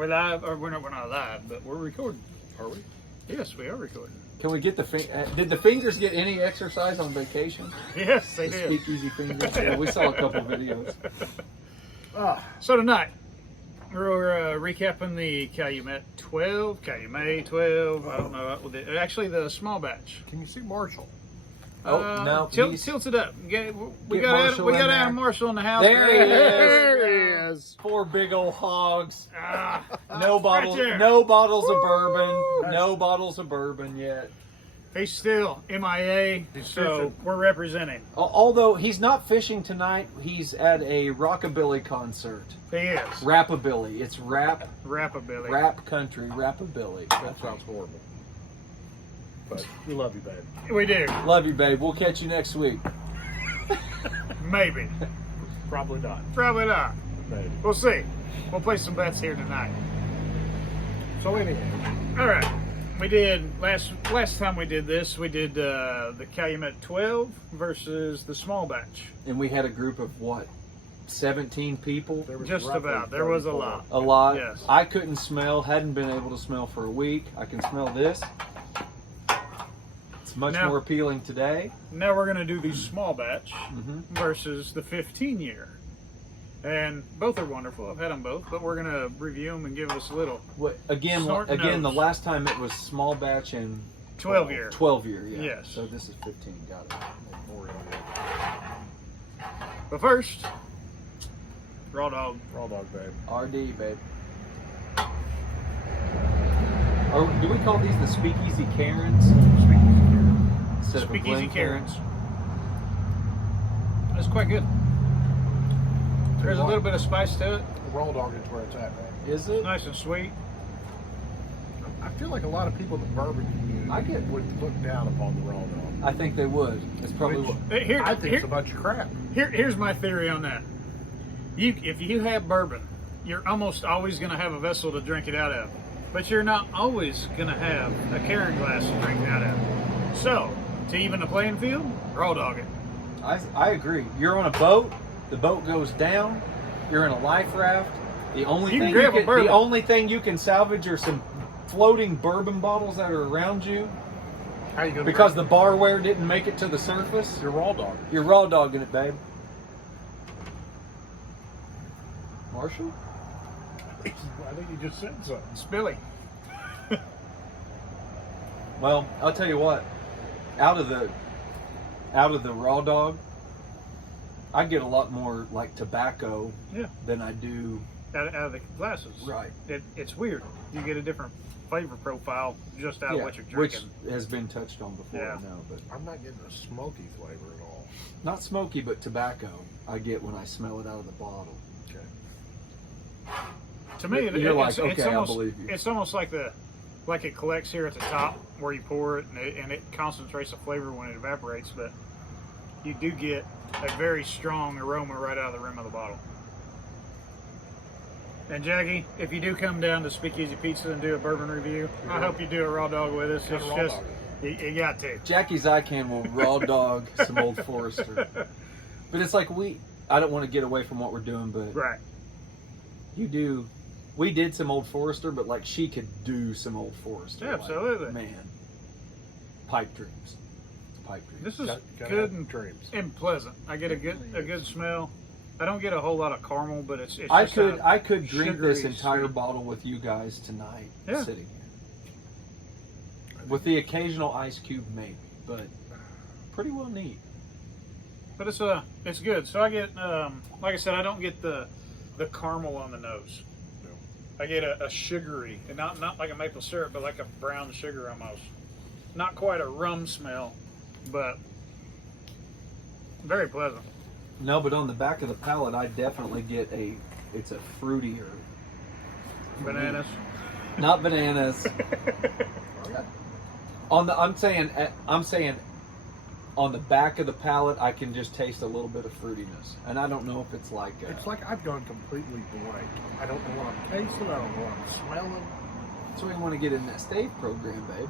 we live? Or we're not live, but we're recording. Are we? Yes, we are recording. Can we get the did the fingers get any exercise on vacation? Yes, they The did. speakeasy fingers. Yeah, we saw a couple videos. So tonight, we're recapping the Calumet 12, I don't know. Actually, the small batch. Can you see Marshall? Oh, no, Tilt it up. We Get got Marshall in Adam there. Marshall in the house. There he is. 4 big old hogs. No bottles. there. No bottles of bourbon. No bottles of bourbon yet. He's still MIA, so we're representing. Although he's not fishing tonight, he's at a rockabilly concert. He is. Rapabilly. It's rap country. Rapabilly. That sounds horrible. But we love you, babe. We do. Love you, babe. We'll catch you next week. Maybe. Probably not. Probably not. Maybe. We'll see. We'll play some bets here tonight. So anyhow, All right. We did last time we did this. We did the Calumet 12 versus the small batch. And we had a group of what? 17 people? there was Just roughly about. There was a 34. lot. A lot. Yes. I couldn't smell, hadn't been able to smell for a week. I can smell this. It's much more appealing today. Now we're going to do the small batch Mhm. versus the 15 year. And both are wonderful. I've had them both, but we're going to review them and give us a little Again, Snort the nose. last time it was small batch and 12 year. 12 year, yeah. Yes. So this is 15. Got it. More in But first, raw dog. there. Raw dog, babe. RD, babe. Or do we call these the speakeasy Karens? Instead of a Speakeasy blend Karen? Karens. That's quite good. There's a little bit of spice to it. The raw dog is where it's at, man. Is it? Nice and sweet. I feel like a lot of people in the bourbon community would look down upon the raw dog. I think they would. It's probably what. I think it's a bunch of crap. Here's my theory on that. If you have bourbon, you're almost always going to have a vessel to drink it out of. But you're not always going to have a Karen glass to drink it out of. So, to even the playing field, raw dog it. I agree. You're on a boat. The boat goes down. You're in a life raft. The only You can thing grab a bourbon. the only thing you can salvage are some floating bourbon bottles that are around you How you gonna because the barware didn't make it to the surface. you're raw dog. You're raw dogging it, babe. Marshall? I think you just said something. Spilly. Well, I'll tell you what. Out of the raw dog, I get a lot more like tobacco than I do Out of the glasses. Right. It's weird. You get a different flavor profile just out of what you're drinking. which has been touched on before. Yeah. I know, but I'm not getting a smoky flavor at all. not smoky, but tobacco. I get when I smell it out of the bottle. Okay. To me, You're it's okay, I almost, believe you. It's almost like it collects here at the top where you pour it, and it concentrates the flavor when it evaporates. But you do get a very strong aroma right out of the rim of the bottle. And Jackie, if you do come down to Speakeasy Pizza and do a bourbon review, I hope you do a raw dog with us. It's just you got to. Jackiezykan will raw dog some Old Forester. But it's like I don't want to get away from what we're doing, but Right. you do. We did some Old Forester, but like she could do some Old Forester. Yeah, absolutely. Like, man, pipe dreams. Pipe dreams. This is Gotta good have dreams. and pleasant. I get a good smell. I don't get a whole lot of caramel, but it's I just could drink this sugary, entire sweet. bottle with you guys tonight, Yeah. sitting here. With the occasional ice cube, maybe, but pretty well neat. But it's good. So I get like I said, I don't get the caramel on the nose. No. I get a sugary, and not like a maple syrup, but like a brown sugar almost. Not quite a rum smell, but very pleasant. No, but on the back of the palate, I definitely get it's a fruitier. Bananas. Not bananas. I'm saying on the back of the palate, I can just taste a little bit of fruitiness, and I don't know if it's like It's like I've gone completely blank. I don't know what I'm tasting. I don't know what I'm smelling. so we want to get in that stave program, babe.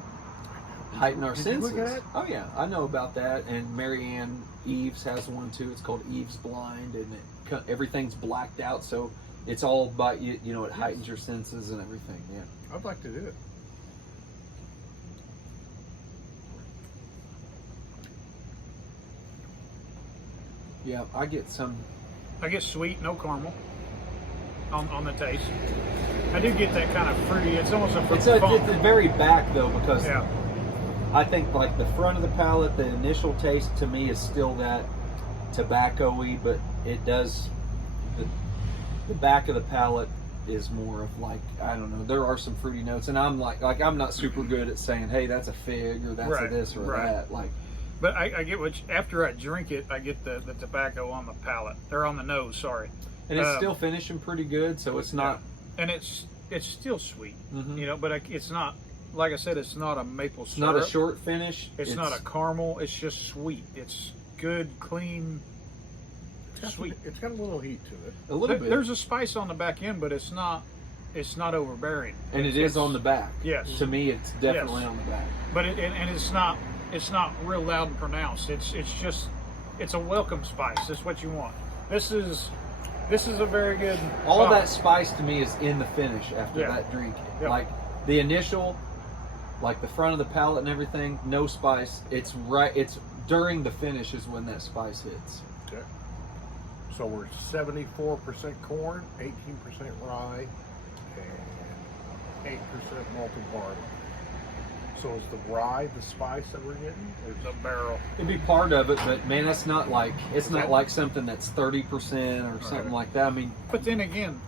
Heighten our Did you senses. look at it? Oh yeah, I know about that. And Marianne Eves has one too. It's called Eves Blind, and everything's blacked out. So it's all by you. You know, it heightens your senses and everything. Yeah. I'd like to do it. Yeah, I get sweet, no caramel on the taste. I do get that kind of fruity. It's almost a fruit it's funk. the very back though, because Yeah. I think like the front of the palate, the initial taste to me is still that tobacco-y, but it does the back of the palate is more of like, I don't know, there are some fruity notes, and I'm like I'm not super good at saying, hey, that's a fig or that's a this or that. Like, but I get after I drink it, I get the tobacco on the palate, or on the nose, sorry. And it's still finishing pretty good, so it's not. And it's still sweet, Mm-hmm. you know, but it's not, like I said, it's not a maple It's syrup. not a short finish. It's not a caramel. It's just sweet. It's good, clean, sweet. It's got a little heat to it. A little bit. There's a spice on the back end, but it's not overbearing. And it is on the back. Yes. To me, it's definitely Yes. on the back. But it's not real loud and pronounced. It's just a welcome spice. It's what you want. This is a very good. All that spice to me is in the finish after Yeah. that drink. Yep. Like the initial, like the front of the palate and everything, no spice. It's during the finish is when that spice hits. Okay. So we're 74% corn, 18% rye, and 8% malted barley. So is the rye the spice that we're getting? Or The barrel. It'd be part of it, but man, it's not like something that's 30% or something like that. I mean, But then again,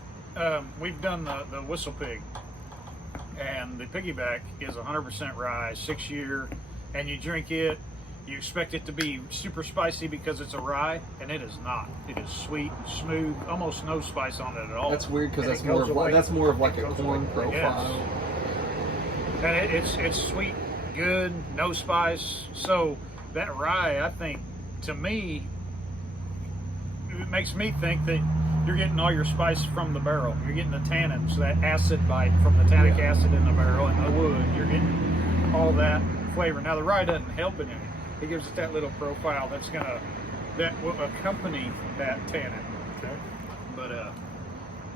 we've done the Whistle Pig, and the piggyback is 100% rye, 6-year, and you drink it, you expect it to be super spicy because it's a rye, and it is not. It is sweet and smooth, almost no spice on it at all. that's weird because And that's it more goes of away. that's more of like It a goes corn away. profile. And it's sweet, good, no spice. So that rye, I think, to me, it makes me think that you're getting all your spice from the barrel. You're getting the tannins, that acid bite from the tannic acid in the barrel and the wood. You're getting all that flavor. Now the rye doesn't help it any. It gives it that little profile that will accompany that tannin. okay. But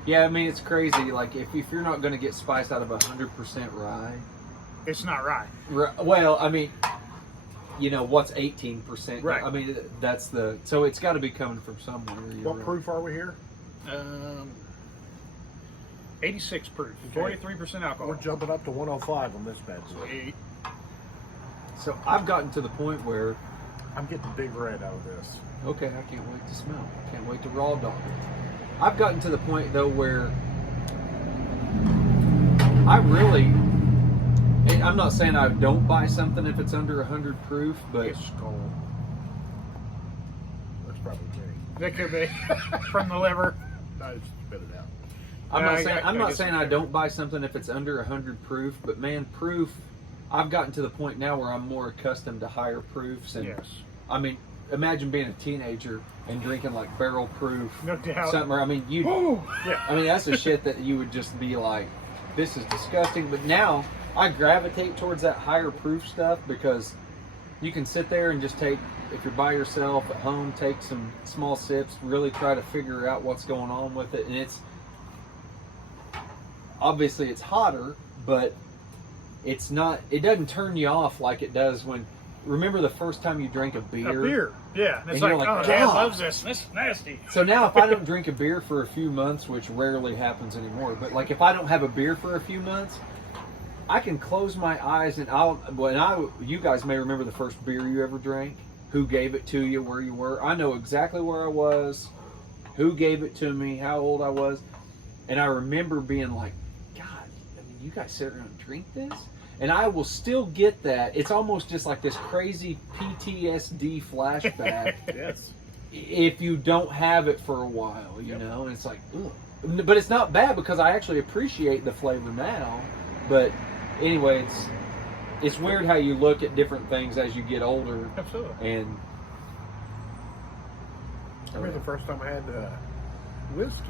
Yeah, I mean it's crazy. Like if you're not going to get spice out of 100% rye, it's not rye. well, I mean, you know what's 18%? Right. I mean that's so it's got to be coming from somewhere. What proof are we here? 86 proof, Okay. 43% alcohol. We're jumping up to 105 on this bad boy. Sweet. So I've gotten to the point where, I'm getting big red out of this. okay, I can't wait to smell. Can't wait to raw dog it. I've gotten to the point though where I really, and I'm not saying I don't buy something if it's under 100 proof, but It's cold. That's probably me. That could be from the liver. I just spit it out. I'm Yeah, not saying I I'm not guess saying you I can. don't buy something if it's under 100 proof, but man, proof. I've gotten to the point now where I'm more accustomed to higher proofs, and Yes. I mean, imagine being a teenager and drinking like barrel proof No doubt. something. Or, I mean, you. Yeah. I mean, that's the shit that you would just be like, this is disgusting. But now I gravitate towards that higher proof stuff because you can sit there and just take, if you're by yourself at home, take some small sips, really try to figure out what's going on with it. And it's obviously it's hotter, but it's not, it doesn't turn you off like it does when, remember the first time you drank a beer? A beer. Yeah. And it's And you're like, like, oh, Dad God. loves this. This is nasty. So now if I don't drink a beer for a few months, which rarely happens anymore, but like if I don't have a beer for a few months, I can close my eyes and you guys may remember the first beer you ever drank, who gave it to you, where you were. I know exactly where I was, who gave it to me, how old I was. And I remember being like, God, I mean, you guys sit around and drink this? And I will still get that. It's almost just like this crazy PTSD flashback. Yes. If you don't have it for a while, you know, and it's like, ugh. But it's not bad because I actually appreciate the flavor now. But anyway, it's weird how you look at different things as you get older. Absolutely. And I remember the first time I had whiskey,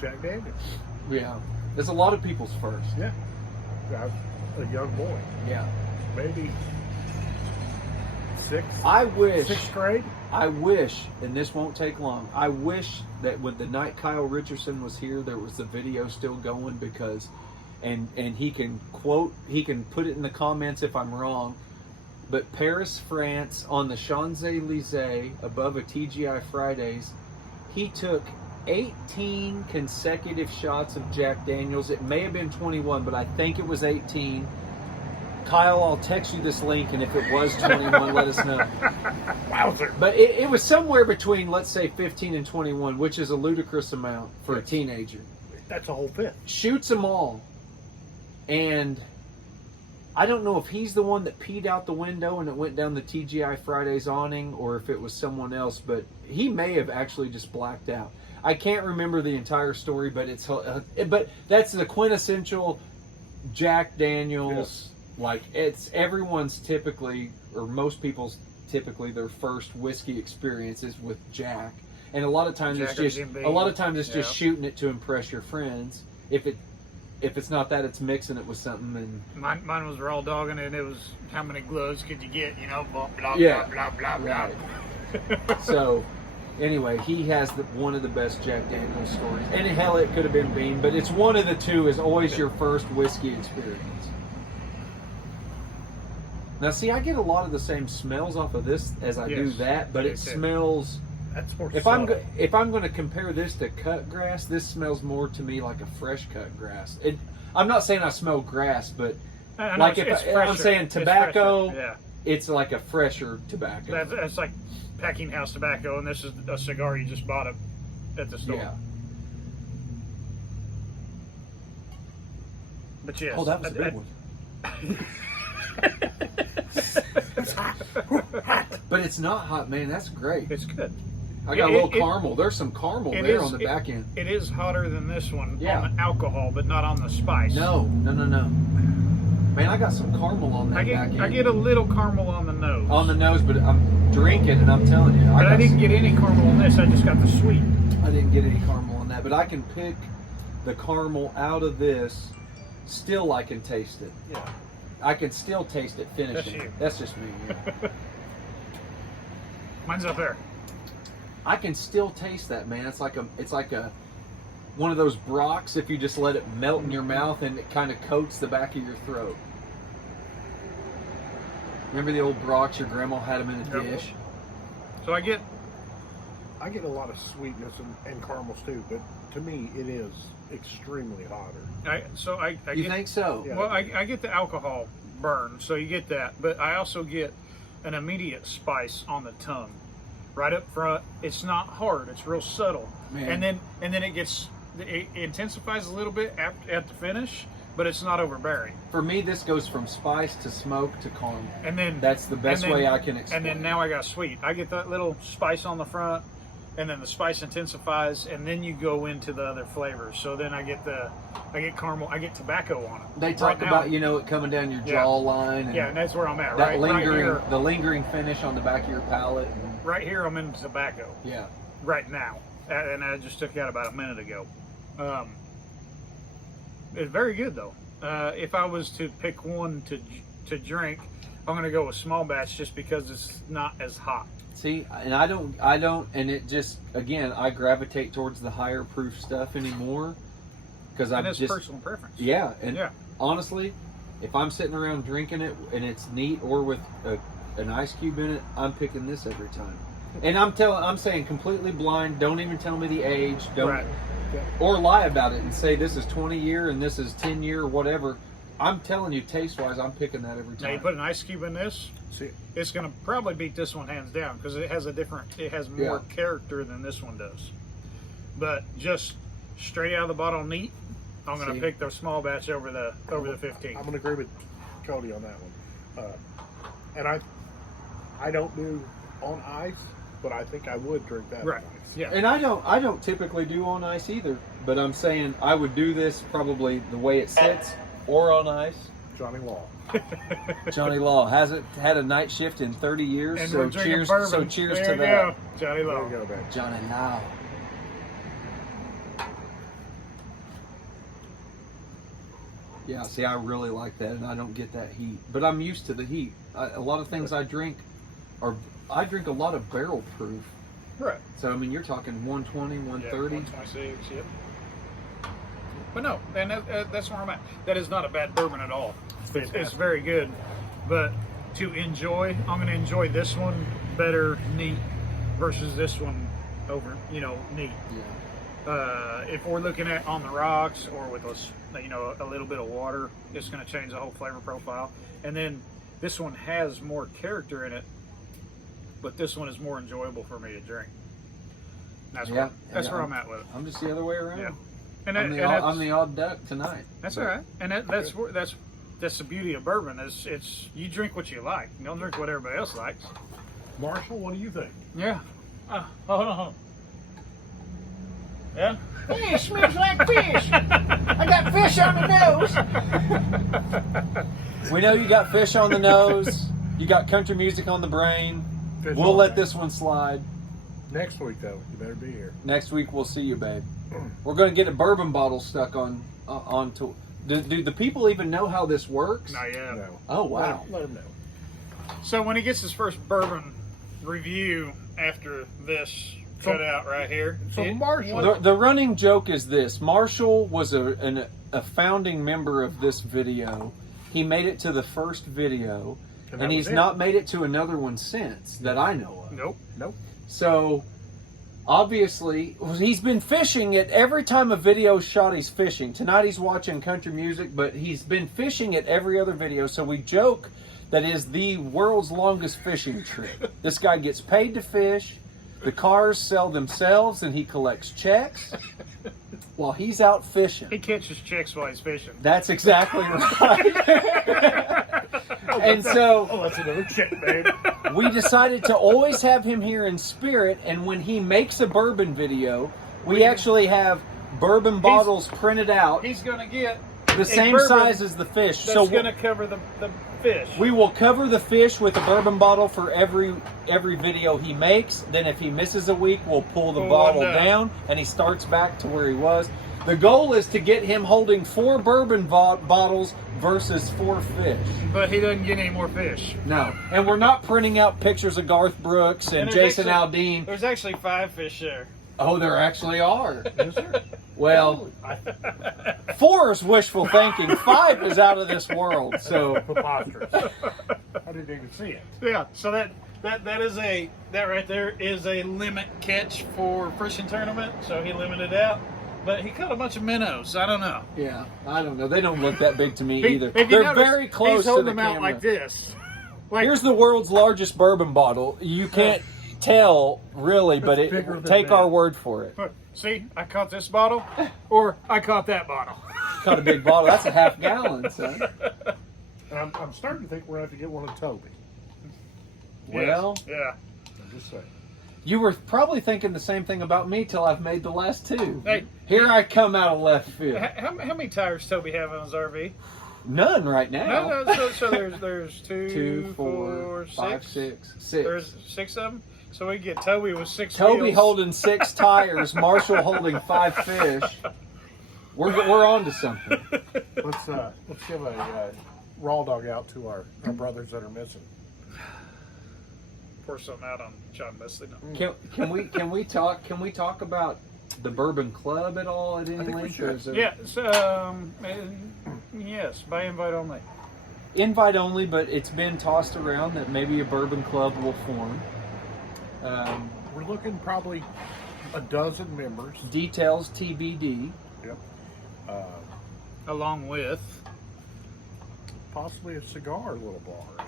Jack Daniels. yeah, it's a lot of people's first. Yeah. I was a young boy, Yeah, maybe sixth grade. I wish, and this won't take long, I wish that when the night Kyle Richardson was here, there was the video still going because, and he can put it in the comments if I'm wrong, but Paris, France, on the Champs-Élysées, above a TGI Fridays, he took 18 consecutive shots of Jack Daniels. It may have been 21, but I think it was 18. Kyle, I'll text you this link, and if it was 21, let us know. Wowzer. But it was somewhere between, let's say, 15 and 21, which is a ludicrous amount for a teenager. That's a whole fifth. Shoots them all. And I don't know if he's the one that peed out the window and it went down the TGI Fridays awning or if it was someone else, but he may have actually just blacked out. I can't remember the entire story, but but that's the quintessential Jack Daniels. Yes. Like, it's everyone's typically, or most people's typically, their first whiskey experience is with Jack, and a lot of times it's just shooting it to impress your friends. If it's not that, it's mixing it with something. And mine was raw dogging, and it was how many gloves could you get? You know, blah blah Yeah. blah blah blah blah. So, anyway, he has one of the best Jack Daniels stories, and hell, it could have been Bean, but it's one of the two. Is always your first whiskey experience. Now, see, I get a lot of the same smells off of this as I do that, but it smells. That's more. If I'm going to compare this to cut grass, this smells more to me like a fresh cut grass. I'm not saying I smell grass, but like I'm saying tobacco, it's like a fresher tobacco. That's like packing house tobacco, and this is a cigar you just bought at the store. Yeah. But yes. Oh, that was a big one. But it's not hot, man. That's great. It's good. I got a little caramel. There's some caramel there on the back end. It is hotter than this one on the alcohol, but not on the spice. No. Man, I got some caramel on that back end. I get a little caramel on the nose. On the nose, but I'm drinking, and I'm telling you. But I didn't get any caramel on this. I just got the sweet. I didn't get any caramel on that, but I can pick the caramel out of this. Still, I can taste it. Yeah. I can still taste it finishing. That's just me. Yeah. Mine's up there. I can still taste that, man. It's like a one of those brocks if you just let it melt in your mouth and it kind of coats the back of your throat. Remember the old brocks your grandma had them in a dish? So I get a lot of sweetness and caramels too, but to me it is extremely hotter. You think so? Yeah. Well, I get the alcohol burn, so you get that, but I also get an immediate spice on the tongue, right up front. It's not hard; it's real subtle, man. And then it intensifies a little bit at the finish, but it's not overbearing. For me, this goes from spice to smoke to caramel, and then that's the best way I can explain. And then now I got sweet. I get that little spice on the front, and then the spice intensifies, and then you go into the other flavors. So then I get caramel, I get tobacco on it. They talk about it coming down your jawline. And that's where I'm at. That lingering finish on the back of your palate. Right here, I'm into tobacco. Yeah. Right now, and I just took it out about a minute ago. It's very good though. If I was to pick one to drink, I'm going to go with small batch just because it's not as hot. See, and I don't, and it just, again, I gravitate towards the higher proof stuff anymore because I'm just personal preference. Yeah, and honestly, if I'm sitting around drinking it and it's neat or with an ice cube in it, I'm picking this every time. And I'm saying completely blind. Don't even tell me the age. Don't or lie about it and say this is 20 year and this is 10 year or whatever. I'm telling you, taste wise, I'm picking that every time. Now you put an ice cube in this. It's going to probably beat this one hands down because it has more character than this one does. But just straight out of the bottle neat, I'm going to pick the small batch over the 15. I'm going to agree with Cody on that one. And I don't do on ice, but I think I would drink that on ice. Yeah. And I don't typically do on ice either, but I'm saying I would do this probably the way it sits or on ice. Johnny Law. Johnny Law hasn't had a night shift in 30 years, and so cheers to that. Go. Johnny Law. There you go, Johnny Law. Yeah, see, I really like that, and I don't get that heat. But I'm used to the heat. A lot of things I drink are. I drink a lot of barrel proof. Right. So I mean, you're talking 120, 130. 126, yep. But no, and that's where I'm at. That is not a bad bourbon at all. It's very good. But to enjoy, I'm going to enjoy this one better neat versus this one over, neat. Yeah. If we're looking at on the rocks or with a little bit of water, it's going to change the whole flavor profile. And then this one has more character in it, but this one is more enjoyable for me to drink. That's where I'm at with it. I'm just the other way around. Yeah. And I'm the odd duck tonight. That's all right. And that's the beauty of bourbon is it's you drink what you like. You don't drink what everybody else likes. Marshall, what do you think? Yeah. Hold on. Yeah. Hey, it smells like fish. I got fish on the nose. We know you got fish on the nose. You got country music on the brain. We'll let this one slide. Next week, though, you better be here. Next week, we'll see you, babe. We're going to get a bourbon bottle stuck onto. Do the people even know how this works? Not yet. No. Oh, wow. Let them know. So when he gets his first bourbon review after this cutout right here. So Marshall, The running joke is this. Marshall was a founding member of this video. He made it to the first video, and he's not made it to another one since that I know of. Nope. So, obviously, he's been fishing at every time a video shot, he's fishing. Tonight he's watching country music, but he's been fishing at every other video. So we joke that is the world's longest fishing trip. This guy gets paid to fish. The cars sell themselves, and he collects checks while he's out fishing. He catches chicks while he's fishing. That's exactly right. And so, that's another chick, babe. we decided to always have him here in spirit, and when he makes a bourbon video, we actually have bourbon bottles printed out. He's going to get The same size as the fish. That's going to cover the fish. We will cover the fish with a bourbon bottle for every video he makes. Then if he misses a week, we'll pull the bottle down, and he starts back to where he was. The goal is to get him holding 4 bourbon bottles versus 4 fish. But he doesn't get any more fish. No. And we're not printing out pictures of Garth Brooks and Jason Aldean. There's actually 5 fish there. Oh, there actually are. Is there? Well, 4 is wishful thinking. 5 is out of this world. So Preposterous. I didn't even see it. Yeah. So that right there is a limit catch for fishing tournament. So he limited out. But he caught a bunch of minnows. I don't know. yeah, I don't know. They don't look that big to me either. If you They're notice, very close he's to holding the them camera. out like this. Like, Here's the world's largest bourbon bottle. You can't tell really, but bigger than take that. our word for it. see, I caught this bottle, or I caught that bottle. Caught a big bottle. That's a half gallon, son. And I'm starting to think we're going to have to get one of Toby. Well, Yeah. I'm just saying. you were probably thinking the same thing about me till I've made the last 2. Hey. Here I come out of left field. How many tires Toby have on his RV? None right now. No. So there's 2, 4, 5, 6. There's 6 of them. So we get Toby with 6 Toby wheels. holding 6 tires, Marshall holding 5 fish. We're on to something. Let's give a raw dog out to our brothers that are missing. Pour something out on John Leslie. Can we talk about the Bourbon Club at all at any I think we length? should. Or is it- Yeah. So, yes, by invite only. Invite only, but it's been tossed around that maybe a Bourbon Club will form. We're looking probably a dozen members. Details TBD. Yep. Along with. Possibly a cigar little bar.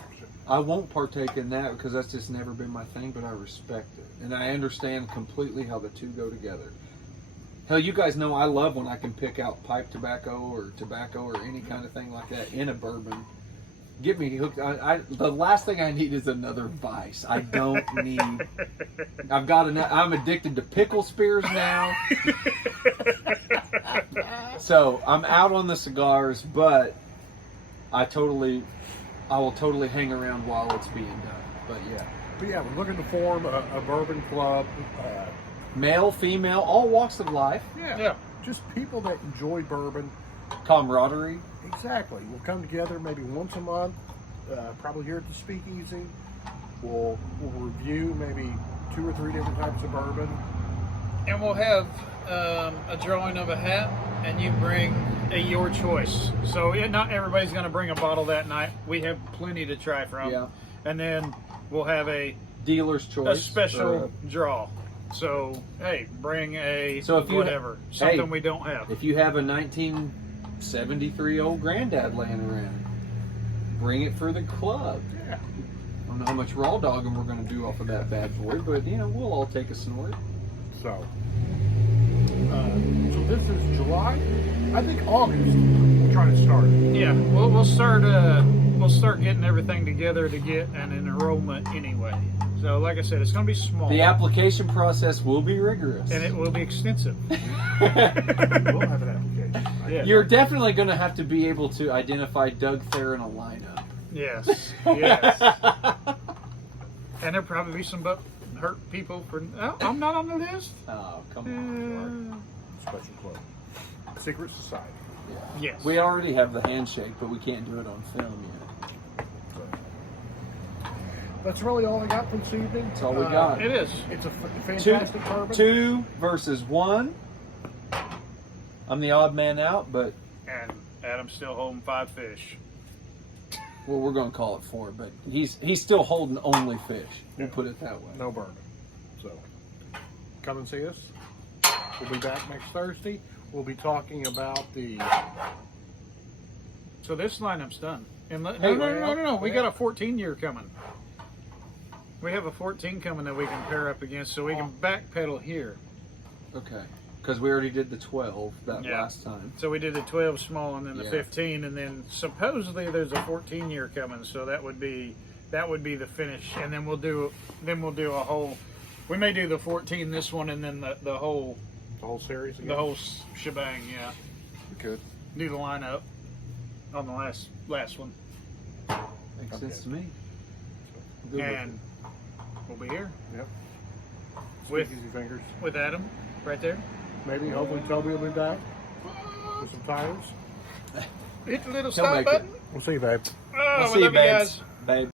I won't partake in that because that's just never been my thing, but I respect it. And I understand completely how the two go together. Hell, you guys know I love when I can pick out pipe tobacco or any kind of thing like that in a bourbon. Get me hooked. The last thing I need is another vice. I don't need. I'm addicted to pickle spears now. So I'm out on the cigars, but I will totally hang around while it's being done. But yeah, we're looking to form a bourbon club. Male, female, all walks of life. Yeah. Just people that enjoy bourbon. Camaraderie. Exactly. We'll come together maybe once a month, probably here at the Speakeasy. We'll review maybe 2 or 3 different types of bourbon. And we'll have a drawing of a hat, and you bring your choice. So not everybody's going to bring a bottle that night. We have plenty to try from. Yeah. And then we'll have a Dealer's choice. special draw. So hey, bring a So if you whatever, something hey, we don't have. If you have a 1973 old granddad laying around, bring it for the club. Yeah. I don't know how much raw dogging we're going to do off of that bad boy, but you know, we'll all take a snort. So this is July. I think August we'll try to start. Yeah, we'll start getting everything together to get an enrollment anyway. So like I said, it's going to be small. The application process will be rigorous. and it will be extensive. We'll have an application. Yeah. You're definitely going to have to be able to identify Doug Thayer in a lineup. Yes, yes. And there'll probably be some hurt people for. Oh, I'm not on the list. Oh, come on. Special club. Secret society. Yeah. Yes. We already have the handshake, but we can't do it on film yet. So, that's really all I got for this evening. That's all we got. It is. It's a fantastic bourbon. 2 versus 1. I'm the odd man out, but And Adam's still holding 5 fish. well, we're going to call it 4. But he's still holding only fish. We'll put it that way. No bourbon. So, come and see us. We'll be back next Thursday. We'll be talking about the. So this lineup's done. And Hey, no. We got a 14-year coming. We have a 14 coming that we can pair up against, so we can backpedal here. Okay. Because we already did the 12 that Yeah. last time. So we did the 12 small and then the Yeah. 15, and then supposedly there's a 14-year coming. So that would be the finish, and then we'll do a whole. We may do the 14 this one, and then the whole series again? the whole shebang. Yeah, We could. do the lineup on the last one, Makes Okay. sense to me. Good with and we'll be here Yep. With- Squeaky fingers. with Adam right there. Maybe, hopefully, Toby will be back with some tires. Hit the little He'll stop make it. button. We'll see you, babe. Oh, I'll we see you, love you babes. guys. Babe.